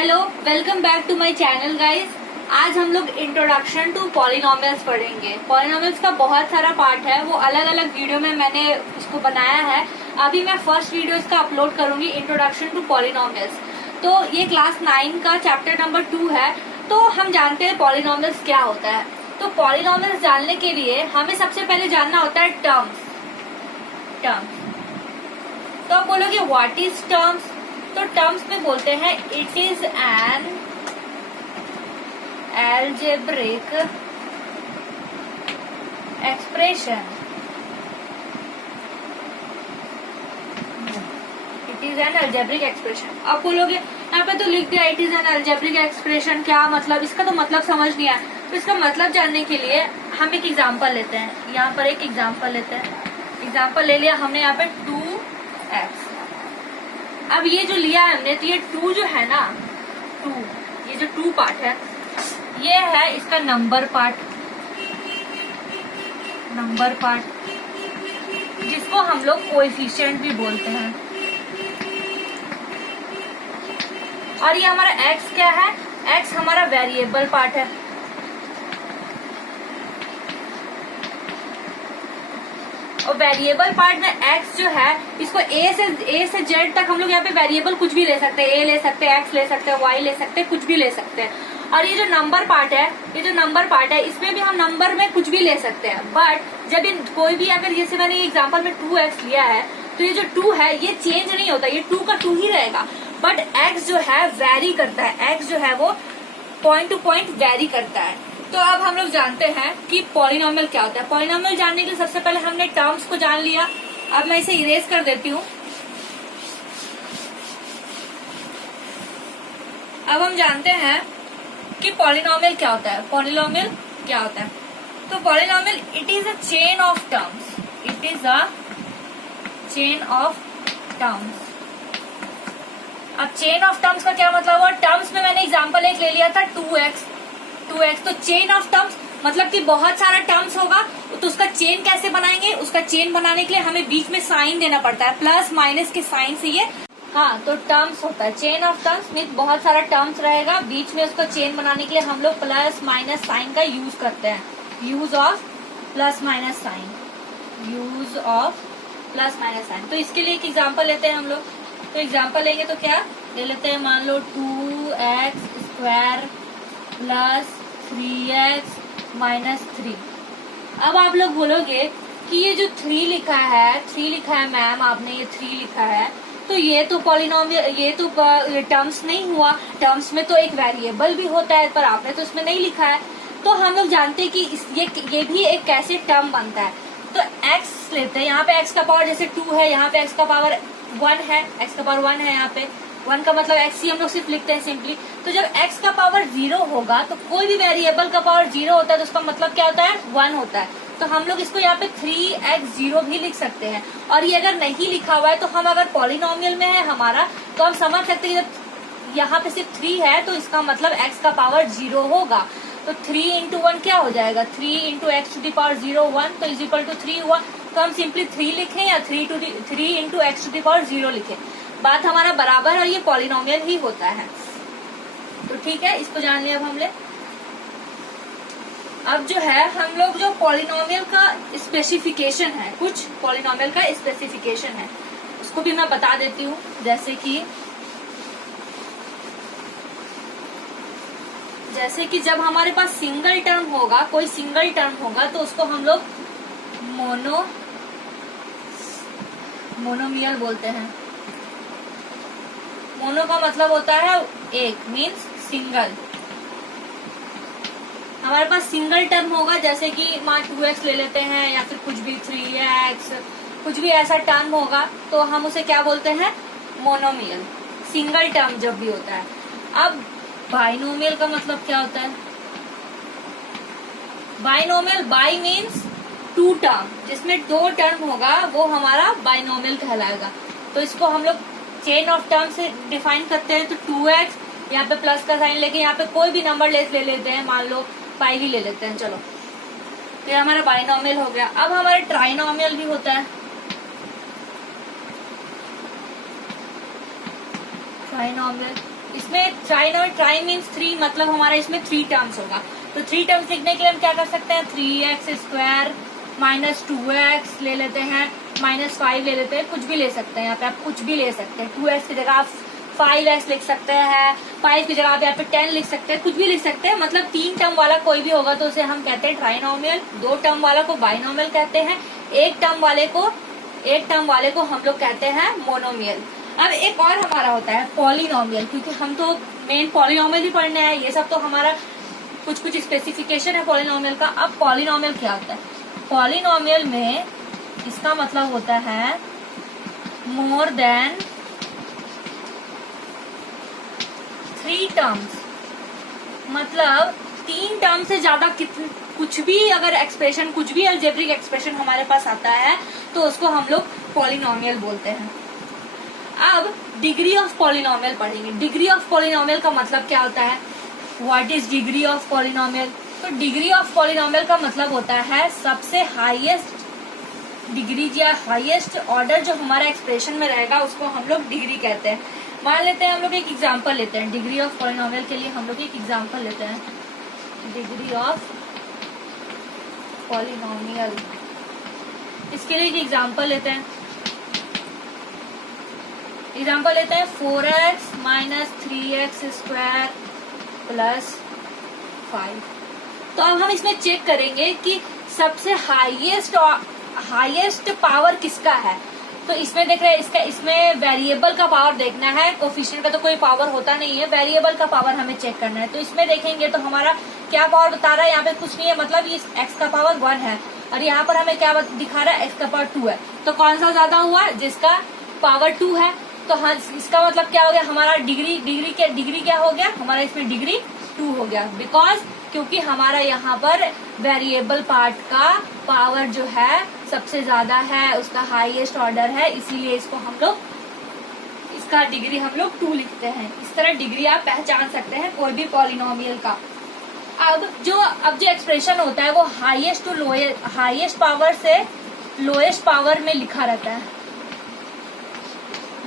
Hello, welcome back to my channel guys. आज हम लोग इंट्रोडक्शन टू पॉलिनोमियल्स पढ़ेंगे। पॉलिनोमियल्स का बहुत सारा पार्ट है, वो अलग अलग वीडियो में मैंने उसको बनाया है। अभी मैं फर्स्ट वीडियो इसका अपलोड करूंगी, इंट्रोडक्शन टू पॉलिनोमियल्स। तो ये क्लास 9 का चैप्टर नंबर 2 है। तो हम जानते हैं पॉलिनोमियल्स क्या होता है। तो पॉलिनोमियल्स जानने के लिए हमें सबसे पहले जानना होता है टर्म्स। तो आप बोलोगे व्हाट इज टर्म्स। तो टर्म्स में बोलते हैं it is an algebraic expression. It is an algebraic expression. आप बोलोगे यहाँ पे तो लिख दिया it is an algebraic expression, क्या मतलब, इसका तो मतलब समझ नहीं आया। तो इसका मतलब जानने के लिए हम एक एग्जांपल लेते हैं। यहाँ पर एक एग्जांपल लेते हैं। एग्जांपल ले लिया हमने यहाँ पे 2x। अब ये जो लिया है हमने, तो ये 2 जो है ना, 2, ये जो 2 पार्ट है, ये है इसका नंबर पार्ट, जिसको हम लोग कोएफिशिएंट भी बोलते हैं। और ये हमारा x क्या है, x हमारा वेरिएबल पार्ट है। और वेरिएबल पार्ट में x जो है, इसको a से z तक हम लोग यहाँ पे वेरिएबल कुछ भी ले सकते हैं। a ले सकते हैं, x ले सकते हैं, y ले सकते हैं, कुछ भी ले सकते हैं। और ये जो नंबर पार्ट है, इसमें भी हम नंबर में कुछ भी ले सकते हैं। बट जब कोई भी, अगर जैसे मैंने एग्जांपल में 2x लिया है, तो ये जो 2 है ये चेंज नहीं होता, ये 2 का 2 ही रहेगा। बट x जो है वेरी करता है, x जो है वो पॉइंट टू पॉइंट वेरी करता है। तो अब हम लोग जानते हैं कि पॉलिनोमियल क्या होता है। पॉलिनोमियल जानने के लिए सबसे पहले हमने टर्म्स को जान लिया। अब मैं इसे इरेज कर देती हूँ। अब हम जानते हैं कि पॉलिनोमियल क्या होता है। तो polynomial it is a chain of terms. अब चेन ऑफ टर्म्स का क्या मतलब हुआ। टर्म्स में मैंने एग्जांपल एक ले लिया था 2x। तो चेन ऑफ टर्म्स मतलब कि बहुत सारा टर्म्स होगा, तो उसका चेन कैसे बनाएंगे। उसका चेन बनाने के लिए हमें बीच में साइन देना पड़ता है, प्लस माइनस के साइन से ये, हाँ, तो टर्म्स होता है। चेन ऑफ टर्म्स मीन बहुत सारा टर्म्स रहेगा, बीच में उसका चेन बनाने के लिए हम लोग प्लस माइनस साइन का यूज करते हैं। Use of plus minus sign. तो इसके लिए एक एग्जाम्पल लेते हैं हम लोग। तो एग्जाम्पल लेंगे तो क्या ले लेते हैं, मान लो 2x square plus 3x minus 3। अब आप लोग बोलोगे कि ये जो 3 लिखा है मैम, आपने ये 3 लिखा है, तो ये तो पॉलिनोमियल, ये तो टर्म्स नहीं हुआ। टर्म्स में तो एक वेरिएबल भी होता है, पर आपने तो इसमें नहीं लिखा है। तो हम लोग जानते हैं कि ये भी एक कैसे टर्म बनता है। तो x लेते हैं, यहाँ पे x का पावर जैसे 2 है, यहाँ पे x का पावर 1 है, x का पावर 1 है। यहाँ पे 1 का मतलब x ही हम लोग सिर्फ लिखते हैं सिंपली। तो जब x का पावर 0 होगा, तो कोई भी वेरिएबल का पावर 0 होता है, तो उसका मतलब क्या होता है, 1 होता है। तो हम लोग इसको यहाँ पे 3x0 भी लिख सकते हैं। और ये अगर नहीं लिखा हुआ है, तो हम अगर पॉलिनोमियल में है हमारा, तो हम समझ सकते हैं जब यहाँ पे सिर्फ 3 है, तो इसका मतलब x का पावर 0 होगा। तो 3 इंटू 1 क्या हो जाएगा, 3 into x to the power 0 1, तो इज इक्वल टू 3 हुआ। तो हम सिंपली 3 लिखें या 3 into x to the power 0 लिखें, बात हमारा बराबर है, और ये पॉलिनोमियल ही होता है। तो ठीक है, इसको जान लिया अब हमने। अब जो है हम लोग जो पॉलिनोमियल का स्पेसिफिकेशन है, कुछ पॉलिनोमियल का स्पेसिफिकेशन है, उसको भी मैं बता देती हूँ। जैसे कि जब हमारे पास सिंगल टर्म होगा, कोई सिंगल टर्म होगा, तो उसको हम लोग मोनोमियल बोलते हैं। मोनो का मतलब होता है एक, मीन्स सिंगल। हमारे पास सिंगल टर्म होगा, जैसे कि मान 2x ले लेते हैं, या फिर कुछ भी 3x, कुछ भी ऐसा टर्म होगा, तो हम उसे क्या बोलते हैं, मोनोमियल। सिंगल टर्म जब भी होता है। अब बाइनोमियल का मतलब क्या होता है। बाइनोमियल, बाई मीन्स 2 टर्म, जिसमें 2 टर्म होगा, वो हमारा बाइनोमियल कहलाएगा। तो इसको हम लोग चेन ऑफ टर्म से डिफाइन करते हैं। तो 2x, यहाँ पे प्लस का साइन लेके यहाँ पे कोई भी नंबर ले लेते हैं, मान लो 5 ही ले लेते हैं, चलो, तो ये हमारा बाइनोमियल हो गया। अब हमारा ट्राइनोमियल भी होता है। ट्राइनोमियल इसमें ट्राई मीन्स 3, मतलब हमारा इसमें 3 टर्म्स होगा। तो 3 टर्म्स लिखने के लिए हम क्या कर सकते हैं, 3x² माइनस 2x ले लेते हैं, माइनस 5 ले लेते हैं, कुछ भी ले सकते हैं। यहाँ पे आप कुछ भी ले सकते हैं। 2x की जगह आप 5x लिख सकते हैं, 5 की जगह आप यहाँ पे 10 लिख सकते हैं, कुछ भी लिख सकते हैं। मतलब 3 टर्म वाला कोई भी होगा तो उसे हम कहते हैं ट्राइनोमियल, 2 टर्म वाला को बाइनोमियल कहते हैं, एक टर्म वाले को हम लोग कहते हैं मोनोमियल। अब एक और हमारा होता है पॉलिनोमियल, क्योंकि हम तो मेन पॉलिनोमियल ही पढ़ने हैं, ये सब तो हमारा कुछ स्पेसिफिकेशन है पॉलिनोमियल का। अब पॉलिनोमियल क्या होता है, पॉलिनोमियल में इसका मतलब होता है मोर देन 3 टर्म्स, मतलब 3 टर्म से ज्यादा कुछ भी अगर एक्सप्रेशन, कुछ भी अलजेब्रिक एक्सप्रेशन हमारे पास आता है तो उसको हम लोग पॉलिनोमियल बोलते हैं। अब डिग्री ऑफ पॉलिनोमियल पढ़ेंगे। डिग्री ऑफ पॉलिनोमियल का मतलब क्या होता है, what is degree of polynomial. तो डिग्री ऑफ पॉलिनोमियल का मतलब होता है सबसे हाईएस्ट डिग्री या हाईएस्ट ऑर्डर जो हमारा एक्सप्रेशन में रहेगा उसको हम लोग डिग्री कहते हैं। मान लेते हैं हम लोग एक एग्जांपल लेते हैं डिग्री ऑफ पॉलिनोमियल के लिए, हम लोग एक एग्जांपल लेते हैं डिग्री ऑफ पॉलिनोमियल। इसके लिए एक एग्जांपल लेते हैं 4x माइनस 3x² प्लस 5। तो अब हम इसमें चेक करेंगे कि सबसे हाईएस्ट पावर किसका है। तो इसमें देख रहे हैं इसमें वेरिएबल का पावर देखना है, कोफिशिएंट का तो कोई पावर होता नहीं है, वेरिएबल का पावर हमें चेक करना है। तो इसमें देखेंगे तो हमारा क्या पावर बता रहा है, यहाँ पे कुछ नहीं है, मतलब ये x का पावर 1 है और यहाँ पर हमें क्या दिखा रहा है, x का पावर 2 है। तो कौन सा ज्यादा हुआ, जिसका पावर 2 है। तो हाँ, इसका मतलब क्या हो गया, हमारा डिग्री क्या हो गया, हमारा इसमें डिग्री 2 हो गया, बिकॉज क्योंकि हमारा यहाँ पर वेरिएबल पार्ट का पावर जो है सबसे ज्यादा है, उसका हाईएस्ट ऑर्डर है, इसीलिए इसको हम लोग इसका डिग्री हम लोग 2 लिखते हैं। इस तरह डिग्री आप पहचान सकते हैं कोई भी पॉलिनोमियल का। अब जो एक्सप्रेशन होता है वो हाईएस्ट पावर से लोएस्ट पावर में लिखा रहता है,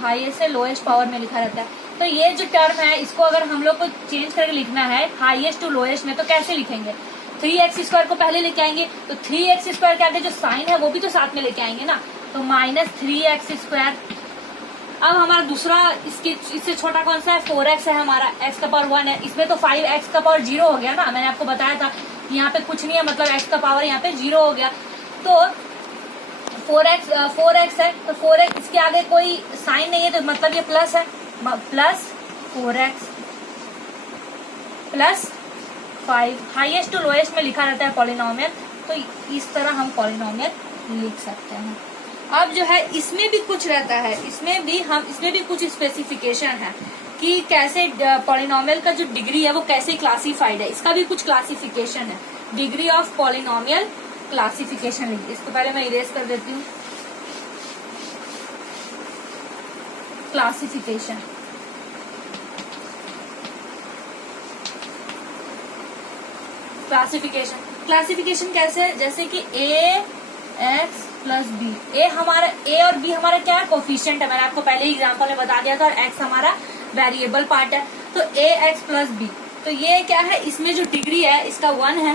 हाईएस्ट से लोएस्ट पावर में लिखा रहता है। तो ये जो टर्म है इसको अगर हम लोग को चेंज करके लिखना है हाईएस्ट टू लोएस्ट में, तो कैसे लिखेंगे, 3x² को पहले लेके आएंगे, तो 3x² के आगे जो साइन है वो भी तो साथ में लेके आएंगे ना, तो माइनस 3x²। अब हमारा दूसरा इससे छोटा कौन सा है, 4x है, हमारा x का पावर 1 है, इसमें तो 5x का पावर 0 हो गया ना, मैंने आपको बताया था यहाँ पे कुछ नहीं है, मतलब x का पावर यहाँ पे 0 हो गया। तो 4x है, तो 4x इसके आगे कोई साइन नहीं है, तो मतलब ये प्लस है, plus 4x plus 5, highest to lowest में लिखा रहता है पॉलिनोमियल। तो इस तरह हम पॉलिनोमियल लिख सकते हैं। अब जो है इसमें भी कुछ रहता है, इसमें भी कुछ स्पेसिफिकेशन है कि कैसे पॉलिनोमियल का जो डिग्री है वो कैसे क्लासिफाइड है, इसका भी कुछ क्लासिफिकेशन है। डिग्री ऑफ पॉलिनोमियल क्लासिफिकेशन लिखिए, इसको पहले मैं इरेज कर देती हूँ। क्लासिफिकेशन कैसे है, जैसे कि ax प्लस बी, ए और बी हमारा क्या है, कोफिशिएंट है, मैंने आपको पहले ही एग्जांपल में बता दिया था, और x हमारा वेरिएबल पार्ट है। तो ax प्लस बी, तो ये क्या है, इसमें जो डिग्री है इसका 1 है,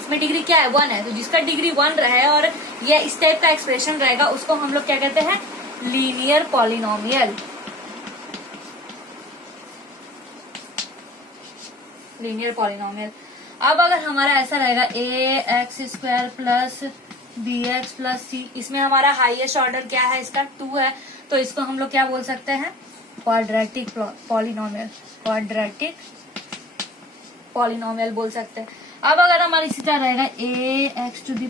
इसमें डिग्री क्या है 1 है, तो जिसका डिग्री 1 रहे और ये इस टाइप का एक्सप्रेशन रहेगा उसको हम लोग क्या कहते हैं, लीनियर पॉलिनोमियल। Linear polynomial. अब अगर हमारा ऐसा रहेगा ax² plus bx plus c, इसमें हमारा हाईएस्ट ऑर्डर क्या है, इसका 2 है, तो इसको हम लोग क्या बोल सकते हैं, क्वाड्रेटिक पॉलिनोमियल बोल सकते हैं। अब अगर हमारा इसी तरह रहेगा ax⁴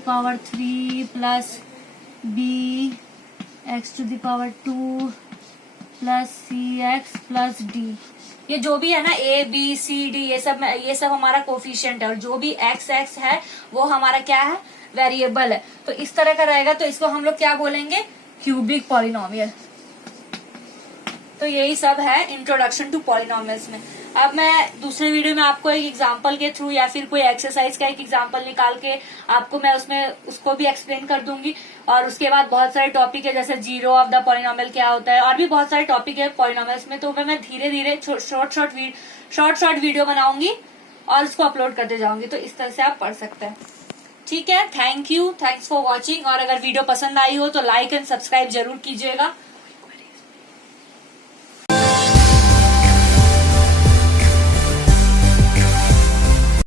plus bx⁴ plus cx plus d, ये जो भी है ना a b c d ये सब हमारा कोफिशिएंट है, और जो भी x है वो हमारा क्या है, वेरिएबल है। तो इस तरह का रहेगा, तो इसको हम लोग क्या बोलेंगे, क्यूबिक पॉलिनोमियल। तो यही सब है इंट्रोडक्शन टू पॉलिनॉमियल्स में। अब मैं दूसरे वीडियो में आपको एक एग्जांपल के थ्रू या फिर कोई एक्सरसाइज का एक एग्जांपल निकाल के आपको मैं उसमें उसको भी एक्सप्लेन कर दूंगी। और उसके बाद बहुत सारे टॉपिक है, जैसे जीरो ऑफ द पॉलिनॉमियल क्या होता है, और भी बहुत सारे टॉपिक है पॉलिनॉमियल्स में। तो मैं धीरे धीरे शॉर्ट वीडियो बनाऊंगी और उसको अपलोड करते जाऊंगी, तो इस तरह से आप पढ़ सकते हैं। ठीक है, थैंक्स फॉर वॉचिंग। और अगर वीडियो पसंद आई हो तो लाइक एंड सब्सक्राइब जरूर कीजिएगा।